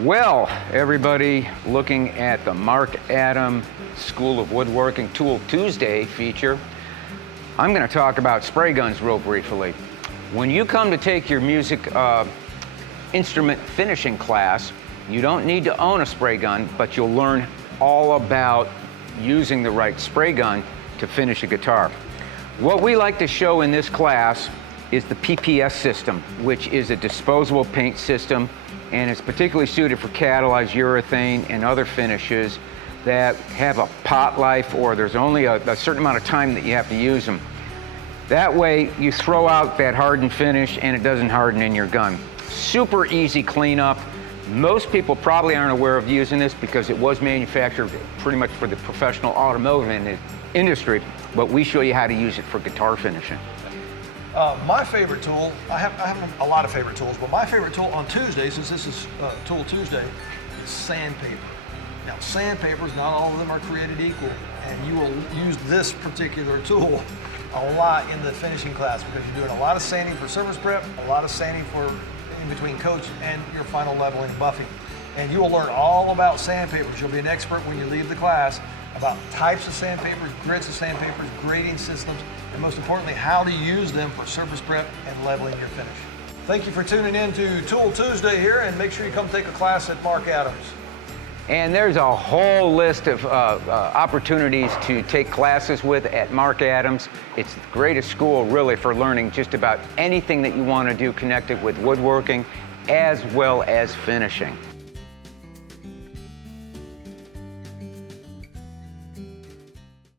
Well, everybody looking at the Marc Adam School of Woodworking Tool Tuesday feature, I'm going to talk about spray guns real briefly. When you come to take your music instrument finishing class, you don't need to own a spray gun, but you'll learn all about using the right spray gun to finish a guitar. What we like to show in this class is the PPS system, which is a disposable paint system, and it's particularly suited for catalyzed urethane and other finishes that have a pot life, or there's only a certain amount of time that you have to use them. That way you throw out that hardened finish and it doesn't harden in your gun. Super easy cleanup. Most people probably aren't aware of using this because it was manufactured pretty much for the professional automotive industry, but we show you how to use it for guitar finishing. My favorite tool, I have a lot of favorite tools, but my favorite tool on Tuesday, since this is Tool Tuesday, is sandpaper. Now, sandpapers, not all of them are created equal, and you will use this particular tool a lot in the finishing class because you're doing a lot of sanding for surface prep, a lot of sanding for in between coats and your final leveling and buffing. And you will learn all about sandpapers. You'll be an expert when you leave the class about types of sandpapers, grits of sandpapers, grading systems, and most importantly, how to use them for surface prep and leveling your finish. Thank you for tuning in to Tool Tuesday here, and make sure you come take a class at Marc Adams. And there's a whole list of opportunities to take classes with at Marc Adams. It's the greatest school really for learning just about anything that you want to do connected with woodworking as well as finishing.